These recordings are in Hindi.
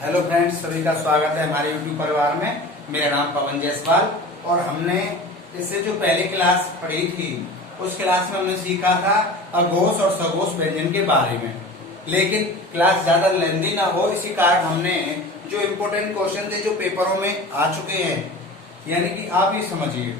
हेलो फ्रेंड्स, सभी का स्वागत है हमारे YouTube परिवार में। मेरा नाम पवन जायसवाल और हमने इससे जो पहली क्लास पढ़ी थी उस क्लास में हमने सीखा था अघोष और सघोष व्यंजन के बारे में। लेकिन क्लास ज्यादा लेंथी ना हो, इसी कारण हमने जो इम्पोर्टेंट क्वेश्चन थे जो पेपरों में आ चुके हैं, यानी कि आप ये समझिए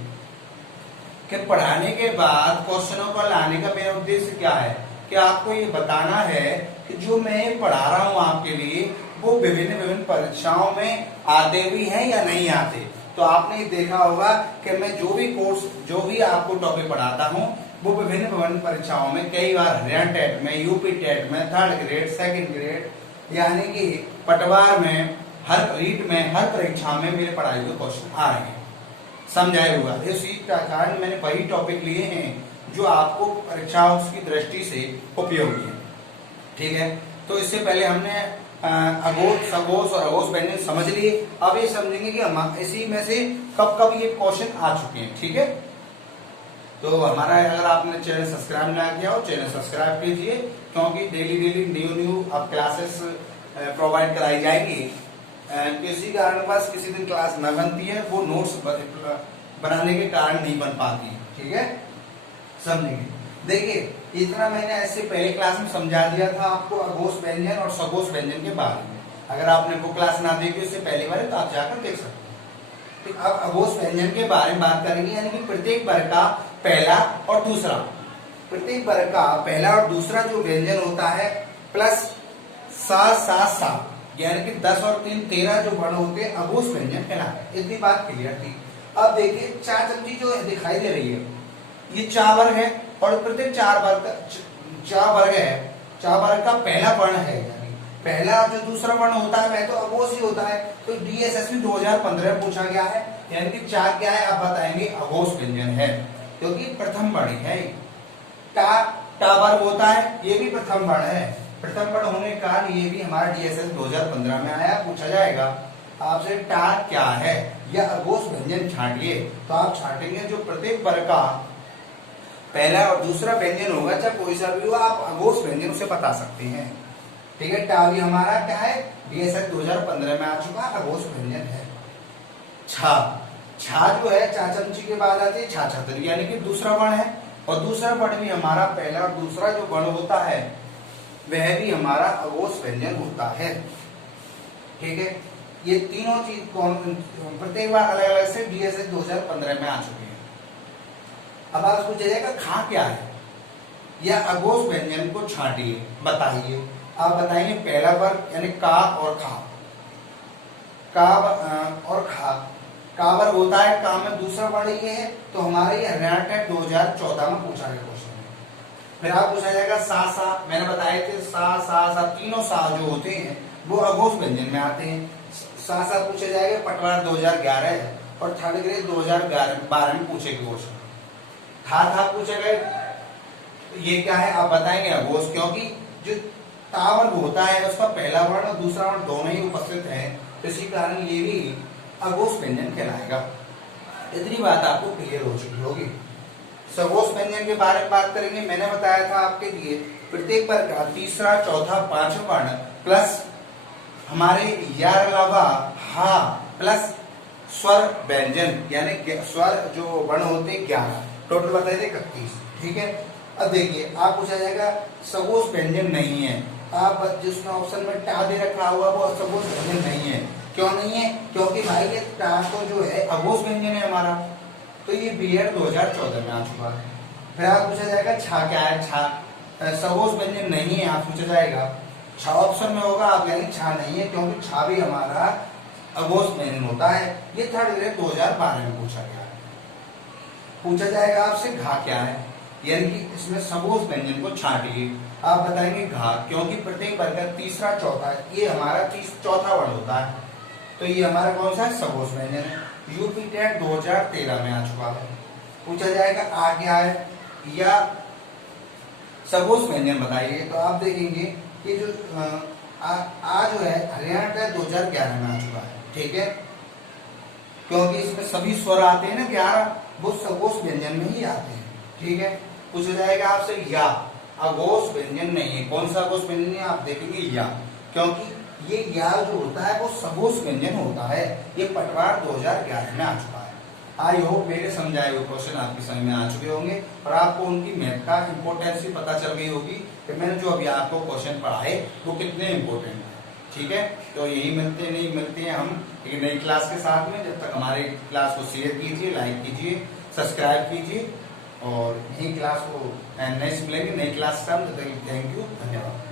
कि पढ़ाने के बाद क्वेश्चनों को लाने का मेरा उद्देश्य क्या है कि आपको ये बताना है कि जो मैं पढ़ा रहा हूँ आपके लिए वो विभिन्न विभिन्न परीक्षाओं में आते भी हैं या नहीं आते। तो आपने देखा होगा कि मैं जो भी आपको टॉपिक पढ़ाता हूँ वो विभिन्न विभिन्न परीक्षाओं में कई बार हरियाणा टेट में, यूपी टेट में, थर्ड ग्रेड, सेकंड ग्रेड, यानी कि पटवार में, हर रीट में, हर परीक्षा में मेरे पढ़ाई के क्वेश्चन आ रहे हैं। समझाया हुआ इसी कारण मैंने वही टॉपिक लिए हैं जो आपको परीक्षाओं की दृष्टि से उपयोगी है। ठीक है, तो इससे पहले हमने अघोष, सघोष और अघोष व्यंजन समझ लिए। अब ये समझेंगे कि हम इसी में से कब कब ये क्वेश्चन आ चुके हैं। ठीक है, तो हमारा अगर आपने चैनल सब्सक्राइब ना किया हो, चैनल सब्सक्राइब कीजिए, क्योंकि डेली न्यू अब क्लासेस प्रोवाइड कराई जाएगी। किसी कारणवश किसी दिन क्लास न बनती है, वो नोट्स बनाने के कारण नहीं बन पाती। ठीक है, समझेंगे। देखिए, इतना मैंने ऐसे पहले क्लास में समझा दिया था आपको अघोष व्यंजन और सघोष व्यंजन के बारे में। अगर आपने वो क्लास ना देखी उससे पहले बार तो आप जाकर देख सकते हैं। अब अघोष व्यंजन के बारे में बात करेंगे, यानी कि प्रत्येक वर्ग का पहला और दूसरा, प्रत्येक वर्ग का पहला और दूसरा जो व्यंजन होता है प्लस सा सा सा, यानी कि 10 और 3 13 जो वर्ण होते हैं अघोष व्यंजन कहलाते हैं। इतनी बात क्लियर थी। अब देखिए, चार चमची जो दिखाई दे रही है ये 4 वर्ग है और प्रत्येक 4 वर्ग है। 4 वर्ग का पहला वर्ण है, यानी पहला जो दूसरा वर्ण होता है वह तो अघोष ही होता है। तो DSSB 2015 में पूछा गया है, यानी कि 4 क्या है आप बताएंगे अघोष व्यंजन है, क्योंकि प्रथम वर्ण है। टा वर्ग होता है, ये भी प्रथम वर्ण है। प्रथम वर्ण होने के कारण ये भी हमारा DSSB 2015 में आया। पूछा जाएगा आपसे टा क्या है या अघोष व्यंजन छांटिए, तो आप छांटेंगे जो प्रत्येक वर्ग का पहला और दूसरा व्यंजन होगा, चाहे कोई सा भी हो, आप अघोष व्यंजन उसे बता सकते हैं। ठीक है, टा भी हमारा क्या है DSSB 2015 में आ चुका अघोष व्यंजन है। छा जो है 4 चमची के बाद आती है छाछातरी, यानी कि दूसरा वर्ण है। और दूसरा वर्ण भी हमारा पहला और दूसरा जो वर्ण होता है वह भी हमारा अघोष व्यंजन होता है। ठीक है, ये तीनों चीज प्रत्येक बार अलग अलग से DSSB 2015 में आ चुके हैं। अब आप पूछा जाएगा खा क्या है या अघोष व्यंजन को छांटिए, बताइए। आप बताएंगे पहला वर्ग यानी का और खा, का और खा। का वर्ग होता है, का में दूसरा वर्ण ये है, तो हमारे हरियाणा टेट 2014 में पूछा गया क्वेश्चन है। फिर आप पूछा जाएगा सा सा, मैंने बताए थे सा तीनों सा जो होते हैं वो अघोष व्यंजन में आते हैं। सा पूछा जाएगा पटवार 2011 और थर्ड ग्रेड 2012 में पूछे गए क्वेश्चन। था पूछा गया, ये क्या है आप बताएंगे अघोष, क्योंकि जो ता वर्ग होता है उसका पहला वर्ण और दूसरा वर्ण दोनों ही उपस्थित है, तो इसी कारण ये भी अघोष व्यंजन कहलाएगा। इतनी बात आपको क्लियर हो चुकी होगी। सघोष व्यंजन के बारे में बात करेंगे। मैंने बताया था आपके लिए प्रत्येक वर्ग का तीसरा, चौथा, पांचवा वर्ण प्लस हमारे यार अलावा हा प्लस स्वर व्यंजन, यानी स्वर जो वर्ण होते हैं 11, टोटल बताए थे 31। ठीक है, अब देखिए आप पूछा जाएगा सघोष व्यंजन नहीं है। आप जिसमें ऑप्शन में टा दे रखा हुआ वो सघोष व्यंजन नहीं है। क्यों नहीं है? क्योंकि भाई ये टा तो जो है अघोष व्यंजन है हमारा, तो ये BED 2014 में आ चुका है। फिर आप पूछा जाएगा छा क्या है, छा सघोष व्यंजन नहीं है। आप पूछा जाएगा छा ऑप्शन में होगा, आप यानी छा नहीं है, क्योंकि छा भी हमारा अघोष व्यंजन होता है। ये थर्ड ग्रेड 2012 में पूछा गया है। पूछा जाएगा आपसे घा क्या है, यानी कि इसमें सघोष व्यंजन को छांटिए। आप बताएंगे घा, क्योंकि प्रत्येक वर्ग का तीसरा, चौथा, ये हमारा चौथा वर्ण होता है, तो ये हमारा कौन सा है सघोष व्यंजन है। यूपी टेट 2013 में आ चुका है। पूछा जाएगा आ क्या है या सघोष व्यंजन बताइए, तो आप देखेंगे कि जो आ जो है हरियाणा टेट 2011 में आ चुका है। ठीक है, क्योंकि इसमें सभी स्वर आते हैं ना 11, वो सघोष व्यंजन में ही आते हैं। ठीक है, पूछा जाएगा आपसे या अघोष व्यंजन नहीं है। कौन सा अघोष व्यंजन है आप देखेंगे या, क्योंकि ये याल जो होता है वो सगोश व्यंजन होता है। ये पटवार 2011 में आ चुका है। आई होप मेरे समझाए हुए क्वेश्चन आपकी समझ में आ चुके होंगे और आपको उनकी मैथ का इंपॉर्टेंस भी पता चल गई होगी कि मैंने जो अभी आपको क्वेश्चन पढ़ाए वो कितने इंपॉर्टेंट है। ठीक है, तो यही मिलते हैं हम एक नई क्लास के साथ में। जब तक हमारे क्लास को शेयर कीजिए, लाइक कीजिए, सब्सक्राइब कीजिए और यही क्लास को नेक्स्ट मिलेंगे नई क्लास का। थैंक यू, धन्यवाद।